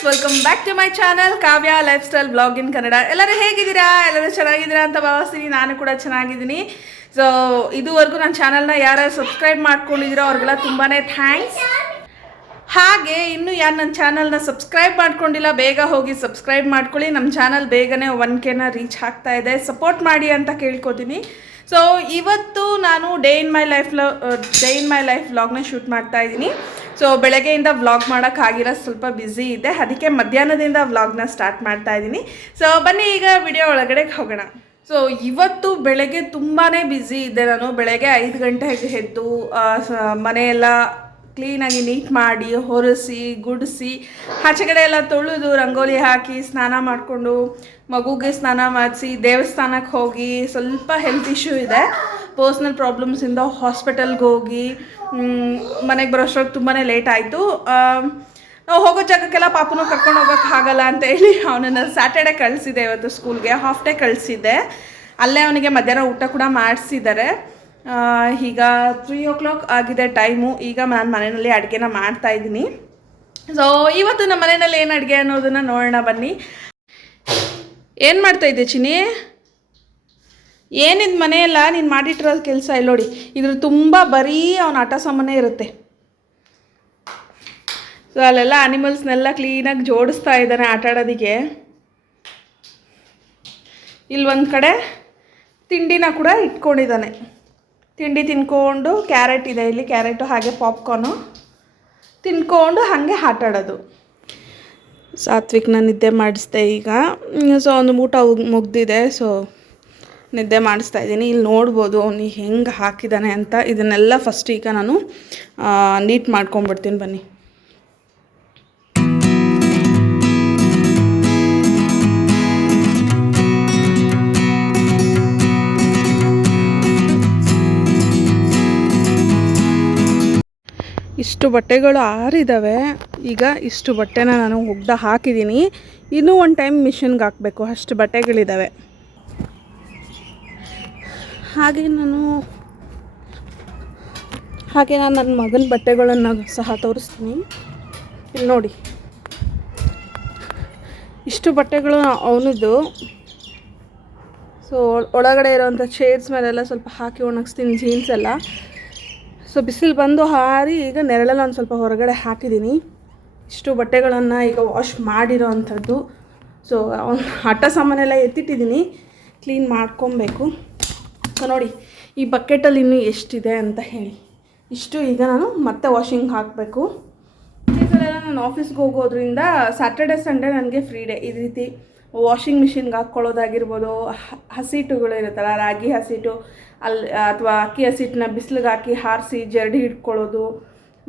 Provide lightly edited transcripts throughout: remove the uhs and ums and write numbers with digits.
Friends, welcome back to my channel Kavya lifestyle blog in Kannada. ಎಲ್ಲರೂ ಹೇಗಿದ್ದೀರಾ? ಎಲ್ಲರೂ ಚೆನ್ನಾಗಿದ್ದೀರಾ ಅಂತ ಭಾವಿಸ್ತೀನಿ. ನಾನು ಕೂಡ ಚೆನ್ನಾಗಿದ್ದೀನಿ. ಸೊ ಇದುವರೆಗೂ ನನ್ನ ಚಾನಲ್ನ ಯಾರ್ಯಾರು ಸಬ್ಸ್ಕ್ರೈಬ್ ಮಾಡ್ಕೊಂಡಿದ್ದೀರೋ ಅವ್ರಿಗೆಲ್ಲ ತುಂಬಾ ಥ್ಯಾಂಕ್ಸ್. ಹಾಗೆ ಇನ್ನೂ ಯಾರು ನನ್ನ ಚಾನಲ್ನ ಸಬ್ಸ್ಕ್ರೈಬ್ ಮಾಡ್ಕೊಂಡಿಲ್ಲ, ಬೇಗ ಹೋಗಿ ಸಬ್ಸ್ಕ್ರೈಬ್ ಮಾಡ್ಕೊಳ್ಳಿ. ನಮ್ಮ ಚಾನಲ್ ಬೇಗನೆ 1Kನ ರೀಚ್ ಆಗ್ತಾ ಇದೆ, ಸಪೋರ್ಟ್ ಮಾಡಿ ಅಂತ ಕೇಳ್ಕೊತೀನಿ. ಸೊ ಇವತ್ತು ನಾನು ಡೇ ಇನ್ ಮೈ ಲೈಫ್ ವ್ಲಾಗ್ನ ಶೂಟ್ ಮಾಡ್ತಾ ಇದ್ದೀನಿ. ಸೊ ಬೆಳಗ್ಗೆಯಿಂದ ವ್ಲಾಗ್ ಮಾಡೋಕ್ಕಾಗಿರೋ ಸ್ವಲ್ಪ ಬ್ಯುಸಿ ಇದೆ, ಅದಕ್ಕೆ ಮಧ್ಯಾಹ್ನದಿಂದ ವ್ಲಾಗ್ನ ಸ್ಟಾರ್ಟ್ ಮಾಡ್ತಾ ಇದ್ದೀನಿ. ಸೊ ಬನ್ನಿ ಈಗ ವಿಡಿಯೋ ಒಳಗಡೆ ಹೋಗೋಣ. ಸೊ ಇವತ್ತು ಬೆಳಗ್ಗೆ ತುಂಬಾ ಬ್ಯುಸಿ ಇದ್ದೆ. ನಾನು ಬೆಳಗ್ಗೆ 5 ಗಂಟೆಗೆ ಎದ್ದು ಮನೆಯೆಲ್ಲ ಕ್ಲೀನಾಗಿ ನೀಟ್ ಮಾಡಿ ಒರೆಸಿ ಗುಡಿಸಿ ಆಚೆ ಕಡೆ ಎಲ್ಲ ತೊಳೆದು ರಂಗೋಲಿ ಹಾಕಿ ಸ್ನಾನ ಮಾಡಿಕೊಂಡು ಮಗುಗೆ ಸ್ನಾನ ಮಾಡಿಸಿ ದೇವಸ್ಥಾನಕ್ಕೆ ಹೋಗಿ, ಸ್ವಲ್ಪ ಹೆಲ್ತ್ ಇಶ್ಯೂ ಇದೆ, ಪರ್ಸ್ನಲ್ ಪ್ರಾಬ್ಲಮ್ಸಿಂದ ಹಾಸ್ಪಿಟಲ್ಗೆ ಹೋಗಿ ಮನೆಗೆ ಬರೋಷ್ಟ್ರಾಗ ತುಂಬಾ ಲೇಟ್ ಆಯಿತು. ನಾವು ಹೋಗೋ ಜಾಗಕ್ಕೆಲ್ಲ ಪಾಪನೂ ಕರ್ಕೊಂಡು ಹೋಗೋಕ್ಕಾಗಲ್ಲ ಅಂತ ಹೇಳಿ ಅವನನ್ನು ಸ್ಯಾಟರ್ಡೆ ಕಳಿಸಿದ್ದೆ. ಇವತ್ತು ಸ್ಕೂಲ್ಗೆ ಹಾಫ್ ಡೇ ಕಳಿಸಿದ್ದೆ. ಅಲ್ಲೇ ಅವನಿಗೆ ಮಧ್ಯಾಹ್ನ ಊಟ ಕೂಡ ಮಾಡಿಸಿದ್ದಾರೆ. ಈಗ 3 o'clock ಆಗಿದೆ ಟೈಮು. ಈಗ ನಾನು ಮನೆಯಲ್ಲಿ ಅಡುಗೆನ ಮಾಡ್ತಾಯಿದ್ದೀನಿ. ಸೊ ಇವತ್ತು ನಮ್ಮ ಮನೆಯಲ್ಲಿ ಏನು ಅಡುಗೆ ಅನ್ನೋದನ್ನು ನೋಡೋಣ ಬನ್ನಿ. ಏನು ಮಾಡ್ತಾಯಿದ್ದೆ ಚಿನ್ನಿ? ಏನಿದು ಮನೆಯಲ್ಲ ನೀನು ಮಾಡಿಟ್ಟಿರೋದು ಕೆಲಸ ಇಲ್ಲ ನೋಡಿ. ಇದ್ರ ತುಂಬ ಬರೀ ಅವನ ಆಟ ಸಾಮಾನೇ ಇರುತ್ತೆ. ಸೊ ಅಲ್ಲೆಲ್ಲ ಆನಿಮಲ್ಸ್ನೆಲ್ಲ ಕ್ಲೀನಾಗಿ ಜೋಡಿಸ್ತಾ ಇದ್ದಾನೆ ಆಟ ಆಡೋದಕ್ಕೆ. ಇಲ್ಲಿ ಒಂದು ಕಡೆ ತಿಂಡಿನ ಕೂಡ ಇಟ್ಕೊಂಡಿದ್ದಾನೆ. ತಿಂಡಿ ತಿನ್ಕೊಂಡು, ಕ್ಯಾರೆಟ್ ಇದೆ ಇಲ್ಲಿ, ಕ್ಯಾರೆಟು ಹಾಗೆ ಪಾಪ್ಕಾರ್ನು ತಿನ್ಕೊಂಡು ಹಾಗೆ ಆಟ ಆಡೋದು. ಸಾತ್ವಿಕ್ನ ನಿದ್ದೆ ಮಾಡಿಸ್ದೆ ಈಗ. ಸೊ ಒಂದು ಊಟ ಮುಗ್ದಿದೆ. ಸೊ ನಿದ್ದೆ ಮಾಡಿಸ್ತಾ ಇದ್ದೀನಿ. ಇಲ್ಲಿ ನೋಡ್ಬೋದು ಅವನಿಗೆ ಹೆಂಗೆ ಹಾಕಿದ್ದಾನೆ ಅಂತ. ಇದನ್ನೆಲ್ಲ ಫಸ್ಟ್ ಈಗ ನಾನು ನೀಟ್ ಮಾಡ್ಕೊಂಡ್ಬಿಡ್ತೀನಿ ಬನ್ನಿ. ಇಷ್ಟು ಬಟ್ಟೆಗಳು ಆರಿದ್ದಾವೆ. ಈಗ ಇಷ್ಟು ಬಟ್ಟೆನ ನಾನು ಒಗ್ದು ಹಾಕಿದ್ದೀನಿ. ಇನ್ನೂ ಒಂದು ಟೈಮ್ ಮಿಷಿನ್ಗೆ ಹಾಕಬೇಕು, ಅಷ್ಟು ಬಟ್ಟೆಗಳಿದ್ದಾವೆ. ಹಾಗೆ ನಾನು ನನ್ನ ಮಗನ ಬಟ್ಟೆಗಳನ್ನು ಸಹ ತೋರಿಸ್ತೀನಿ. ಇಲ್ಲಿ ನೋಡಿ, ಇಷ್ಟು ಬಟ್ಟೆಗಳು ಅವನದ್ದು. ಸೊ ಒಳಗಡೆ ಇರೋವಂಥ ಚೇರ್ಸ್ ಮೇಲೆಲ್ಲ ಸ್ವಲ್ಪ ಹಾಕಿ ಒಣಗಿಸ್ತೀನಿ, ಜೀನ್ಸ್ ಎಲ್ಲ. ಸೊ ಬಿಸಿಲು ಬಂದು ಹಾರಿ ಈಗ ನೆರಳೆಲ್ಲ ಒಂದು ಸ್ವಲ್ಪ ಹೊರಗಡೆ ಹಾಕಿದ್ದೀನಿ. ಇಷ್ಟು ಬಟ್ಟೆಗಳನ್ನು ಈಗ ವಾಶ್ ಮಾಡಿರೋ ಅಂಥದ್ದು. ಸೊ ಅವನ ಆಟ ಸಾಮಾನೆಲ್ಲ ಎತ್ತಿಟ್ಟಿದ್ದೀನಿ, ಕ್ಲೀನ್ ಮಾಡ್ಕೊಬೇಕು. ಸೊ ನೋಡಿ, ಈ ಬಕೆಟಲ್ಲಿ ಇನ್ನೂ ಎಷ್ಟಿದೆ ಅಂತ ಹೇಳಿ. ಇಷ್ಟು ಈಗ ನಾನು ಮತ್ತೆ ವಾಷಿಂಗ್ ಹಾಕಬೇಕು. ಈ ಥರ ಎಲ್ಲ ನಾನು ಆಫೀಸ್ಗೆ ಹೋಗೋದ್ರಿಂದ ಸ್ಯಾಟರ್ಡೆ ಸಂಡೇ ನನಗೆ ಫ್ರೀ ಡೇ. ಈ ರೀತಿ ವಾಷಿಂಗ್ ಮಿಷಿನ್ಗೆ ಹಾಕ್ಕೊಳ್ಳೋದಾಗಿರ್ಬೋದು, ಹಸಿಟ್ಟುಗಳು ಇರುತ್ತಲ್ಲ, ರಾಗಿ ಹಸಿಟ್ಟು ಅಥವಾ ಅಕ್ಕಿ ಹಸಿಟ್ಟನ್ನ ಬಿಸಿಲಿಗೆ ಹಾಕಿ ಹಾರಿಸಿ ಜರಡಿ ಇಟ್ಕೊಳ್ಳೋದು,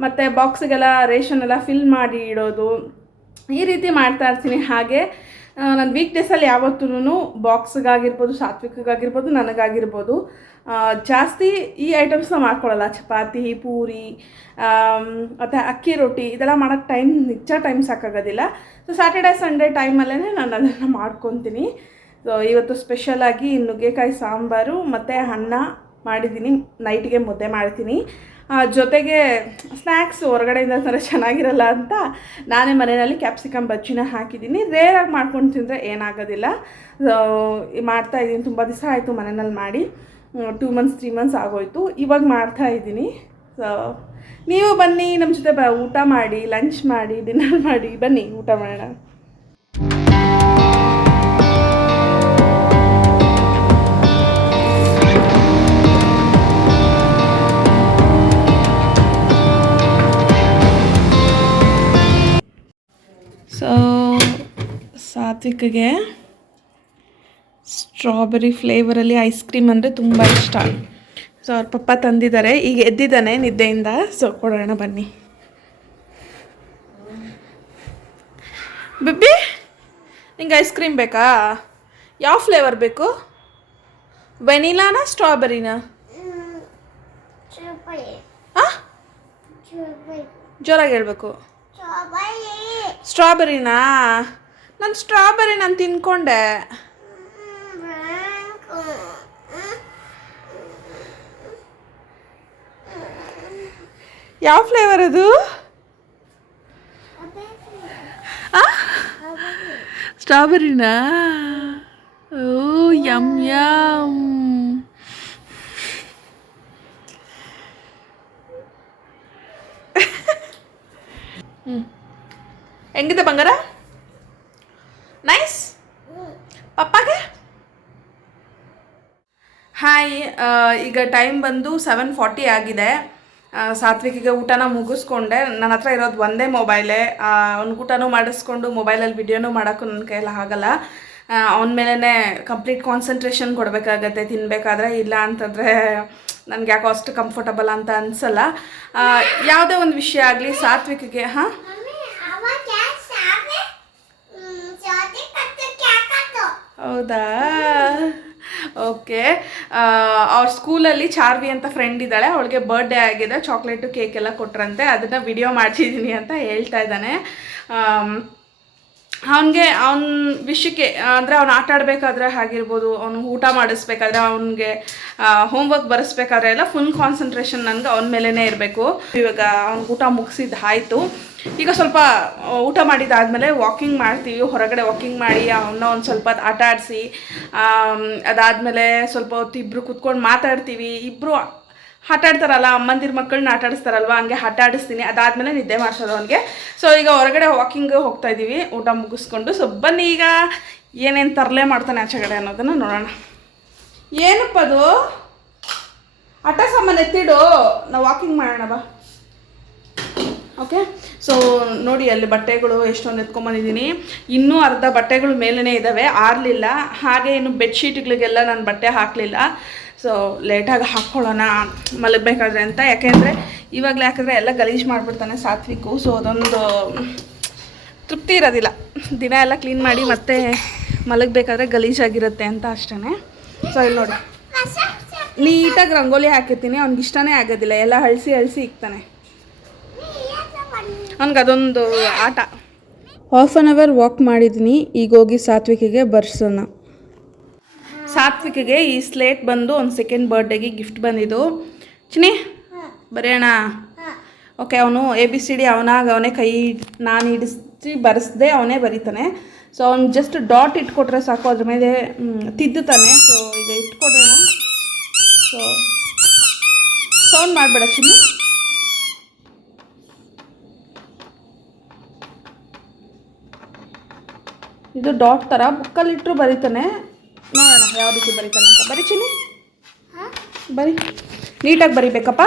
ಮತ್ತು ಬಾಕ್ಸಿಗೆಲ್ಲ ರೇಷನ್ ಎಲ್ಲ ಫಿಲ್ ಮಾಡಿ ಇಡೋದು, ಈ ರೀತಿ ಮಾಡ್ತಾ ಇರ್ತೀನಿ. ಹಾಗೆ ನನ್ನ ವೀಕ್ ಡೇಸಲ್ಲಿ ಯಾವತ್ತೂ ಬಾಕ್ಸ್ಗಾಗಿರ್ಬೋದು, ಸಾತ್ವಿಕಗಾಗಿರ್ಬೋದು, ನನಗಾಗಿರ್ಬೋದು ಜಾಸ್ತಿ ಈ ಐಟಮ್ಸ್ನ ಮಾಡ್ಕೊಳ್ಳಲ್ಲ. ಚಪಾತಿ, ಪೂರಿ ಮತ್ತು ಅಕ್ಕಿ ರೊಟ್ಟಿ ಇದೆಲ್ಲ ಮಾಡೋಕ್ಕೆ ನಿಜ ಟೈಮ್ ಸಾಕಾಗೋದಿಲ್ಲ. ಸೊ ಸ್ಯಾಟರ್ಡೆ ಸಂಡೇ ಟೈಮಲ್ಲೇ ನಾನು ಅದನ್ನು ಮಾಡ್ಕೊತೀನಿ. ಸೊ ಇವತ್ತು ಸ್ಪೆಷಲಾಗಿ ನುಗ್ಗೆಕಾಯಿ ಸಾಂಬಾರು ಮತ್ತು ಅನ್ನ ಮಾಡಿದ್ದೀನಿ. ನೈಟಿಗೆ ಮುದ್ದೆ ಮಾಡ್ತೀನಿ. ಜೊತೆಗೆ ಸ್ನ್ಯಾಕ್ಸ್ ಹೊರಗಡೆಯಿಂದ ಥರ ಚೆನ್ನಾಗಿರಲ್ಲ ಅಂತ ನಾನೇ ಮನೆಯಲ್ಲಿ ಕ್ಯಾಪ್ಸಿಕಮ್ ಬಜ್ಜಿನ ಹಾಕಿದ್ದೀನಿ. ರೇರಾಗಿ ಮಾಡ್ಕೊಂಡು ತಿಂದರೆ ಏನಾಗೋದಿಲ್ಲ. ಸೊ ಮಾಡ್ತಾಯಿದ್ದೀನಿ. ತುಂಬ ದಿವಸ ಆಯಿತು ಮನೆಯಲ್ಲಿ ಮಾಡಿ, 2 months 3 months ಆಗೋಯಿತು. ಇವಾಗ ಮಾಡ್ತಾಯಿದ್ದೀನಿ. ಸೊ ನೀವು ಬನ್ನಿ, ನಮ್ಮ ಜೊತೆ ಊಟ ಮಾಡಿ, ಲಂಚ್ ಮಾಡಿ, ಡಿನ್ನರ್ ಮಾಡಿ, ಬನ್ನಿ ಊಟ ಮಾಡೋಣ. ಸೊ ಸಾತ್ವಿಕ್ಗೆ ಸ್ಟ್ರಾಬೆರಿ ಫ್ಲೇವರಲ್ಲಿ ಐಸ್ ಕ್ರೀಮ್ ಅಂದರೆ ತುಂಬ ಇಷ್ಟ. ಸೊ ಅವ್ರ ಪಪ್ಪ ತಂದಿದ್ದಾರೆ. ಈಗ ಎದ್ದಿದ್ದಾನೆ ನಿದ್ದೆಯಿಂದ. ಸೊ ಕೊಡೋಣ ಬನ್ನಿ. ಬಿಬ್ಬಿ, ನಿಂಗೆ ಐಸ್ ಕ್ರೀಮ್ ಬೇಕಾ? ಯಾವ ಫ್ಲೇವರ್ ಬೇಕು? ವೆನಿಲಾನಾ ಸ್ಟ್ರಾಬೆರಿನಾ? ಹಾಂ, ಜೋರಾಗಿ ಹೇಳ್ಬೇಕು. ಸ್ಟ್ರಾಬೆರಿನಾ? ನಾನು ಸ್ಟ್ರಾಬೆರಿ ನಾನು ತಿನ್ಕೊಂಡೆ. ಯಾವ ಫ್ಲೇವರ್ ಅದು? ಸ್ಟ್ರಾಬೆರಿನಾ? ಓ ಯಮ್ ಯಮ್. ಹೆಂಗಿದೆ ಬಂಗಾರ? ನೈಸ್. ಪಪ್ಪಾಗೆ ಹಾಯ್. ಈಗ ಟೈಮ್ ಬಂದು 7:40 ಆಗಿದೆ. ಸಾತ್ವಿಕಿಗೆ ಊಟನ ಮುಗಿಸ್ಕೊಂಡೆ. ನನ್ನ ಹತ್ರ ಇರೋದು ಒಂದೇ ಮೊಬೈಲೇ. ಅವ್ನಿಗೆ ಊಟನೂ ಮಾಡಿಸ್ಕೊಂಡು ಮೊಬೈಲಲ್ಲಿ ವಿಡಿಯೋನೂ ಮಾಡೋಕ್ಕೂ ನನ್ನ ಕೈಯಲ್ಲಿ ಆಗಲ್ಲ. ಅವನ ಮೇಲೇ ಕಂಪ್ಲೀಟ್ ಕಾನ್ಸಂಟ್ರೇಷನ್ ಕೊಡಬೇಕಾಗತ್ತೆ ತಿನ್ನಬೇಕಾದ್ರೆ. ಇಲ್ಲ ಅಂತಂದರೆ ನನಗೆ ಯಾಕೋ ಅಷ್ಟು ಕಂಫರ್ಟಬಲ್ ಅಂತ ಅನಿಸಲ್ಲ. ಯಾವುದೇ ಒಂದು ವಿಷಯ ಆಗಲಿ ಸಾತ್ವಿಕಿಗೆ ಹೌದಾ? ಓಕೆ. ಅವ್ರ ಸ್ಕೂಲಲ್ಲಿ ಚಾರ್ವಿ ಅಂತ ಫ್ರೆಂಡ್ ಇದ್ದಾಳೆ, ಅವಳಿಗೆ ಬರ್ಡೇ ಆಗಿದೆ, ಚಾಕ್ಲೇಟು ಕೇಕ್ ಎಲ್ಲ ಕೊಟ್ರಂತೆ. ಅದನ್ನು ವಿಡಿಯೋ ಮಾಡ್ತಿದ್ದೀನಿ ಅಂತ ಹೇಳ್ತಾ ಇದ್ದಾನೆ. ಅವನಿಗೆ ಅವನ ವಿಷಯಕ್ಕೆ ಅಂದರೆ ಅವ್ನು ಆಟ ಆಡಬೇಕಾದ್ರೆ ಆಗಿರ್ಬೋದು, ಅವನು ಊಟ ಮಾಡಿಸ್ಬೇಕಾದ್ರೆ, ಅವನಿಗೆ ಹೋಮ್ವರ್ಕ್ ಬರೆಸ್ಬೇಕಾದ್ರೆ ಎಲ್ಲ ಫುಲ್ ಕಾನ್ಸಂಟ್ರೇಷನ್ ನನಗೆ ಅವನ ಮೇಲೇ ಇರಬೇಕು. ಇವಾಗ ಅವ್ನಿಗೆ ಊಟ ಮುಗಿಸಿದ್ದು ಆಯಿತು. ಈಗ ಸ್ವಲ್ಪ ಊಟ ಮಾಡಿದ್ದಾದಮೇಲೆ ವಾಕಿಂಗ್ ಮಾಡ್ತೀವಿ. ಹೊರಗಡೆ ವಾಕಿಂಗ್ ಮಾಡಿ ಅವನ್ನ ಒಂದು ಸ್ವಲ್ಪ ಆಟ ಆಡಿಸಿ, ಅದಾದಮೇಲೆ ಸ್ವಲ್ಪ ಹೊತ್ತು ಇಬ್ಬರು ಕೂತ್ಕೊಂಡು ಮಾತಾಡ್ತೀವಿ. ಇಬ್ಬರು ಆಟ ಆಡ್ತಾರಲ್ಲ, ಅಮ್ಮಂದಿರ ಮಕ್ಕಳನ್ನ ಆಟ ಆಡಿಸ್ತಾರಲ್ವ, ಹಂಗೆ ಆಟ ಆಡಿಸ್ತೀನಿ. ಅದಾದಮೇಲೆ ನಿದ್ದೆ ಮಾಡಿಸೋದು ಅವನಿಗೆ. ಸೊ ಈಗ ಹೊರಗಡೆ ವಾಕಿಂಗ್ ಹೋಗ್ತಾ ಇದ್ದೀವಿ ಊಟ ಮುಗಿಸ್ಕೊಂಡು. ಸೊ ಬನ್ನಿ ಈಗ ಏನೇನು ತರಲೆ ಮಾಡ್ತಾನೆ ಆಚೆಗಡೆ ಅನ್ನೋದನ್ನು ನೋಡೋಣ. ಏನಪ್ಪ ಅದು ಆಟ ಸಾಮಾನು ಎತ್ತಿಡು, ನಾವು ವಾಕಿಂಗ್ ಮಾಡೋಣ ಬಾ. ಓಕೆ. ಸೊ ನೋಡಿ ಅಲ್ಲಿ ಬಟ್ಟೆಗಳು ಎಷ್ಟೊಂದು ಎತ್ಕೊಂಬಂದಿದ್ದೀನಿ. ಇನ್ನೂ ಅರ್ಧ ಬಟ್ಟೆಗಳು ಮೇಲೇ ಇದ್ದಾವೆ, ಆರಲಿಲ್ಲ. ಹಾಗೆ ಇನ್ನು ಬೆಡ್ಶೀಟ್ಗಳಿಗೆಲ್ಲ ನಾನು ಬಟ್ಟೆ ಹಾಕಲಿಲ್ಲ. ಸೊ ಲೇಟಾಗಿ ಹಾಕ್ಕೊಳ್ಳೋಣ ಮಲಗಬೇಕಾದ್ರೆ ಅಂತ. ಯಾಕೆಂದರೆ ಇವಾಗಲೇ ಯಾಕಂದರೆ ಎಲ್ಲ ಗಲೀಜು ಮಾಡಿಬಿಡ್ತಾನೆ ಸಾತ್ವಿಕು. ಸೊ ಅದೊಂದು ತೃಪ್ತಿ ಇರೋದಿಲ್ಲ. ದಿನ ಎಲ್ಲ ಕ್ಲೀನ್ ಮಾಡಿ ಮತ್ತೆ ಮಲಗಬೇಕಾದ್ರೆ ಗಲೀಜಾಗಿರುತ್ತೆ ಅಂತ ಅಷ್ಟೇ. ಸೊ ಇಲ್ಲಿ ನೋಡಿ ನೀಟಾಗಿ ರಂಗೋಲಿ ಹಾಕಿರ್ತೀನಿ. ಅವ್ನಿಗೆ ಇಷ್ಟನೇ ಆಗೋದಿಲ್ಲ, ಎಲ್ಲ ಅಳಿಸಿ ಇಕ್ತಾನೆ. ಅವ್ನಿಗೆ ಅದೊಂದು ಆಟ. ಹಾಫ್ ಆನ್ ಅವರ್ ವಾಕ್ ಮಾಡಿದ್ದೀನಿ. ಈಗ ಹೋಗಿ ಸಾತ್ವಿಕಿಗೆ ಬರ್ಸೋಣ. ಸಾತ್ವಿಕಿಗೆ ಈ ಸ್ಲೇಟ್ ಬಂದು ಒಂದು ಸೆಕೆಂಡ್ ಬರ್ಡೇಗೆ ಗಿಫ್ಟ್ ಬಂದಿದ್ದು. ಚಿನಿ ಬರೆಯೋಣ. ಓಕೆ. ಅವನು ABCD ಅವನೇ ಕೈ ನಾನು ಹಿಡಿಸಿ ಬರೆಸ್ದೆ ಅವನೇ ಬರೀತಾನೆ. ಸೊ ಅವ್ನು ಜಸ್ಟ್ ಡಾಟ್ ಇಟ್ಕೊಟ್ರೆ ಸಾಕು, ಅದ್ರ ಮೇಲೆ ತಿದ್ದುತ್ತಾನೆ. ಸೊ ಈಗ ಇಟ್ಕೊಡೋಣ. ಸೊ ಸೌಂಡ್ ಮಾಡಬೇಡ ಚಿನಿ. ಇದು ಡಾಟ್ ಥರ ಬುಕ್ಕಲ್ಲಿಟ್ಟರು ಬರೀತಾನೆ. ನೋಡೋಣ ಯಾವ ರೀತಿ ಬರೀತಾನೆ ಅಂತ. ಬರೀ ಚಿನಿ, ಬರೀ ನೀಟಾಗಿ ಬರೀಬೇಕಪ್ಪ.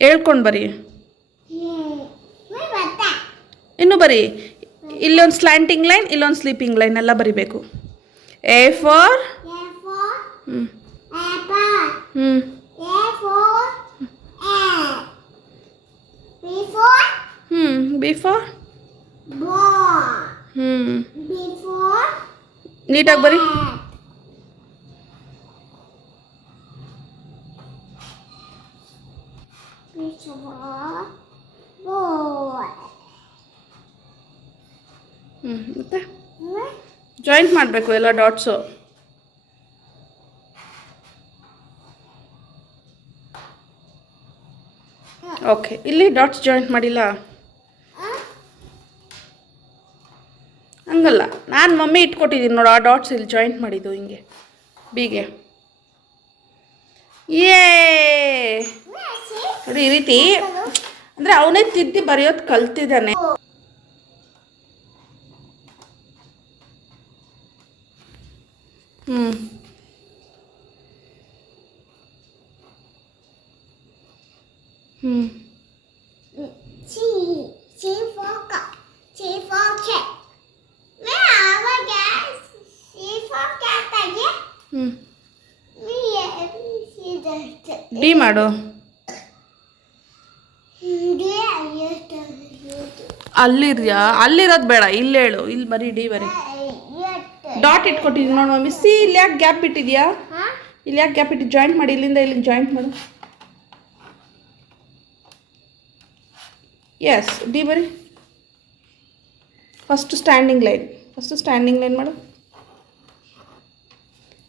ಹೇಳ್ಕೊಂಡು ಬರೀ. ಇನ್ನೂ ಬರೀ. ಇಲ್ಲೊಂದು ಸ್ಲ್ಯಾಂಟಿಂಗ್ ಲೈನ್, ಇಲ್ಲೊಂದು ಸ್ಲೀಪಿಂಗ್ ಲೈನ್ ಎಲ್ಲ ಬರೀಬೇಕು. A for B for ನೀಟಾಗಿ ಬರೀ. ಮತ್ತೆ ಜಾಯಿಂಟ್ ಮಾಡಬೇಕು ಎಲ್ಲ ಡಾಟ್ಸು. ಓಕೆ. ಇಲ್ಲಿ ಡಾಟ್ಸ್ ಜಾಯಿಂಟ್ ಮಾಡಿಲ್ಲ ಹಂಗಲ್ಲ, ನಾನು ಮಮ್ಮಿ ಇಟ್ಕೊಟ್ಟಿದ್ದೀನಿ ನೋಡು ಆ ಡಾಟ್ಸ್ ಇಲ್ಲಿ ಜಾಯಿಂಟ್ ಮಾಡಿದ್ದು ಹಿಂಗೆ ಬಿಗೆ. ನೋಡಿ ಈ ರೀತಿ ಅಂದರೆ ಅವನೇ ತಿದ್ದಿ ಬರೆಯೋದು ಕಲ್ತಿದ್ದಾನೆ. ಡಿ ಮಾಡು. ಅಲ್ಲಿದ್ಯಾ? ಅಲ್ಲಿರೋದು ಬೇಡ, ಇಲ್ಲಿ ಹೇಳು. ಇಲ್ಲಿ ಬರೀ ಡಿ ಬರೀ. ಡಾಟ್ ಇಟ್ಕೊಟ್ಟಿದ್ದೀನಿ ನೋಡು ಮಮ್ಮಿ. ಸಿ ಇಲ್ಲಿ ಯಾಕೆ ಗ್ಯಾಪ್ ಇಟ್ಟಿದ್ಯಾ? ಇಲ್ಲಿ ಯಾಕೆ ಗ್ಯಾಪ್ ಇಟ್ಟು ಜಾಯಿಂಟ್ ಮಾಡಿ, ಇಲ್ಲಿಂದ ಇಲ್ಲಿಗೆ ಜಾಯಿಂಟ್ ಮಾಡು. ಎಸ್ ಡಿ ಬರೀ. ಫಸ್ಟ್ ಸ್ಟ್ಯಾಂಡಿಂಗ್ ಲೈನ್ ಮಾಡು.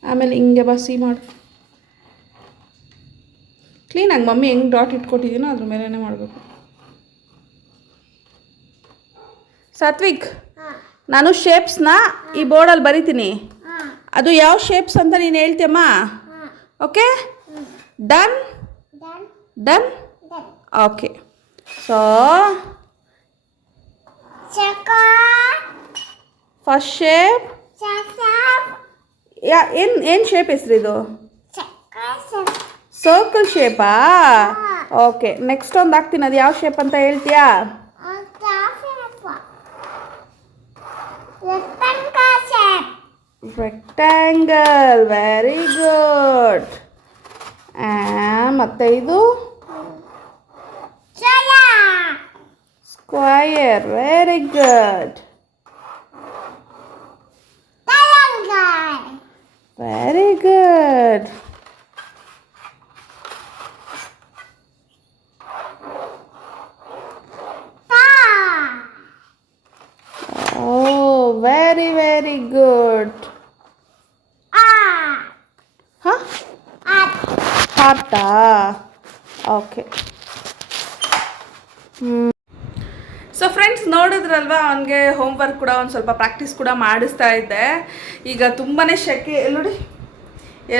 ಆಮೇಲೆ ಹಿಂಗೆ ಬಾ ಸಿ ಮಾಡು. ಕ್ಲೀನಾಗಿ ಮಮ್ಮಿ ಹೆಂಗೆ ಡಾಟ್ ಇಟ್ಕೊಟ್ಟಿದ್ದೀನೋ ಅದ್ರ ಮೇಲೇ ಮಾಡಬೇಕು. ಸಾತ್ವಿಕ್, ನಾನು ಶೇಪ್ಸ್ನ ಈ ಬೋರ್ಡಲ್ಲಿ ಬರಿತೀನಿ. ಅದು ಯಾವ ಶೇಪ್ಸ್ ಅಂತ ನೀನು ಹೇಳ್ತೀಯಮ್ಮ. Okay, done done. Okay, so first shape ಏನು ಶೇಪ್ ಹೆಸರಿದು? ಸರ್ಕಲ್ ಶೇಪಾ? ಓಕೆ, ನೆಕ್ಸ್ಟ್ ಒಂದು ಹಾಕ್ತೀನಿ. ಅದು ಯಾವ ಶೇಪ್ ಅಂತ ಹೇಳ್ತೀಯಾ? ರೆಕ್ಟ್ಯಾಂಗಲ್. Very good. ಮತ್ತೆ ಇದು square. Very good. Very good. Very very good. ಹಾಂ, ಹಾರ್ಟಾ? ಓಕೆ. ಸೊ ಫ್ರೆಂಡ್ಸ್, ನೋಡಿದ್ರಲ್ವಾ, ಅವನಿಗೆ ಹೋಮ್ವರ್ಕ್ ಕೂಡ ಒಂದು ಸ್ವಲ್ಪ ಪ್ರಾಕ್ಟೀಸ್ ಕೂಡ ಮಾಡಿಸ್ತಾ ಇದ್ದೆ. ಈಗ ತುಂಬಾ ಸೆಕೆ. ನೋಡಿ,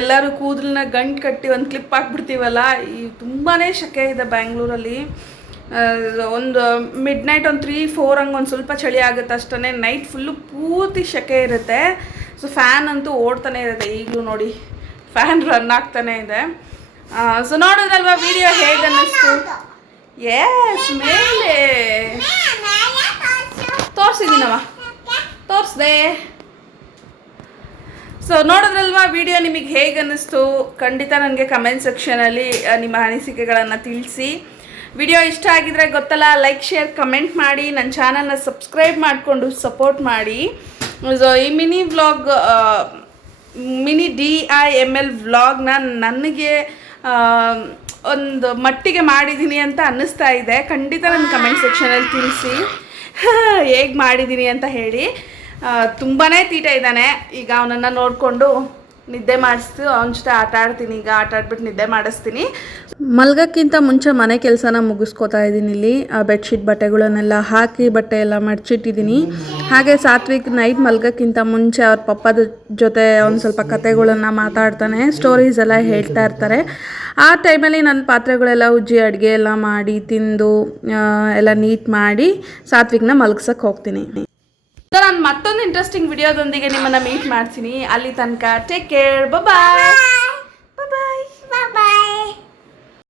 ಎಲ್ಲರೂ ಕೂದಲನ್ನ ಗಂಟು ಕಟ್ಟಿ ಒಂದು ಕ್ಲಿಪ್ ಹಾಕ್ಬಿಡ್ತೀವಲ್ಲ, ಈ ತುಂಬಾ ಸೆಕೆ ಇದೆ ಬ್ಯಾಂಗ್ಳೂರಲ್ಲಿ. ಒಂದು ಮಿಡ್ ನೈಟ್ ಒಂದು 3-4 ಹಂಗೆ ಒಂದು ಸ್ವಲ್ಪ ಚಳಿ ಆಗುತ್ತೆ ಅಷ್ಟೇ. ನೈಟ್ ಫುಲ್ಲು ಪೂರ್ತಿ ಸೆಕೆ ಇರುತ್ತೆ. ಸೊ ಫ್ಯಾನ್ ಅಂತೂ ಓಡ್ತಾನೆ ಇರುತ್ತೆ. ಈಗಲೂ ನೋಡಿ, ಫ್ಯಾನ್ ರನ್ ಆಗ್ತಾನೆ ಇದೆ. ಸೊ ನೋಡಿದ್ರಲ್ವಾ ವಿಡಿಯೋ ಹೇಗೆ ಅನ್ನಿಸ್ತು? ಎಸ್, ಮೇಲೆ ತೋರಿಸಿದ್ದೀನವ, ತೋರಿಸ್ದೆ. ಸೊ ನೋಡಿದ್ರಲ್ವಾ ವಿಡಿಯೋ ನಿಮಗೆ ಹೇಗೆ ಅನ್ನಿಸ್ತು? ಖಂಡಿತ ನನಗೆ ಕಮೆಂಟ್ ಸೆಕ್ಷನಲ್ಲಿ ನಿಮ್ಮ ಅನಿಸಿಕೆಗಳನ್ನು ತಿಳಿಸಿ. ವಿಡಿಯೋ ಇಷ್ಟ ಆಗಿದ್ರೆ ಗೊತ್ತಲ್ಲ, ಲೈಕ್, ಶೇರ್, ಕಮೆಂಟ್ ಮಾಡಿ. ನನ್ನ ಚಾನಲ್ನ ಸಬ್ಸ್ಕ್ರೈಬ್ ಮಾಡಿಕೊಂಡು ಸಪೋರ್ಟ್ ಮಾಡಿ. ಸೊ ಈ ಮಿನಿ DIML ವ್ಲಾಗ್ನ ನನಗೆ ಒಂದು ಮಟ್ಟಿಗೆ ಮಾಡಿದ್ದೀನಿ ಅಂತ ಅನ್ನಿಸ್ತಾ ಇದೆ. ಖಂಡಿತ ನನ್ನ ಕಮೆಂಟ್ ಸೆಕ್ಷನಲ್ಲಿ ತಿಳಿಸಿ ಹೇಗೆ ಮಾಡಿದ್ದೀನಿ ಅಂತ ಹೇಳಿ. ತುಂಬಾ ತೀಟ ಇದ್ದಾನೆ. ಈಗ ಅವನನ್ನು ನೋಡಿಕೊಂಡು ನಿದ್ದೆ ಮಾಡಿಸ್ತು. ಅವನ ಜೊತೆ ಆಟ ಆಡ್ತೀನಿ. ಈಗ ಆಟ ಆಡ್ಬಿಟ್ಟು ನಿದ್ದೆ ಮಾಡಿಸ್ತೀನಿ. ಮಲ್ಗೋಕ್ಕಿಂತ ಮುಂಚೆ ಮನೆ ಕೆಲಸನ ಮುಗಿಸ್ಕೋತಾ ಇದ್ದೀನಿ. ಇಲ್ಲಿ ಬೆಡ್ಶೀಟ್ ಬಟ್ಟೆಗಳನ್ನೆಲ್ಲ ಹಾಕಿ ಬಟ್ಟೆ ಎಲ್ಲ ಮಡಚಿಟ್ಟಿದ್ದೀನಿ. ಹಾಗೆ ಸಾತ್ವಿಕ್ ನೈಟ್ ಮಲ್ಗೋಕ್ಕಿಂತ ಮುಂಚೆ ಅವ್ರ ಪಪ್ಪದ ಜೊತೆ ಒಂದು ಸ್ವಲ್ಪ ಕತೆಗಳನ್ನು ಮಾತಾಡ್ತಾನೆ, ಸ್ಟೋರೀಸ್ ಎಲ್ಲ ಹೇಳ್ತಾ ಇರ್ತಾರೆ. ಆ ಟೈಮಲ್ಲಿ ನನ್ನ ಪಾತ್ರೆಗಳೆಲ್ಲ ಉಜ್ಜಿ ಅಡುಗೆ ಎಲ್ಲ ಮಾಡಿ ತಿಂದು ಎಲ್ಲ ನೀಟ್ ಮಾಡಿ ಸಾತ್ವಿಕ್ನ ಮಲಗ್ಸಕ್ಕೆ ಹೋಗ್ತೀನಿ. ನಾನು ಮತ್ತೊಂದು ಇಂಟ್ರೆಸ್ಟಿಂಗ್ ವಿಡಿಯೋದೊಂದಿಗೆ ನಿಮ್ಮನ್ನು ಮೀಟ್ ಮಾಡ್ತೀನಿ. ಅಲ್ಲಿ ತನಕ ಟೇಕ್ ಕೇರ್, ಬಾಯ್.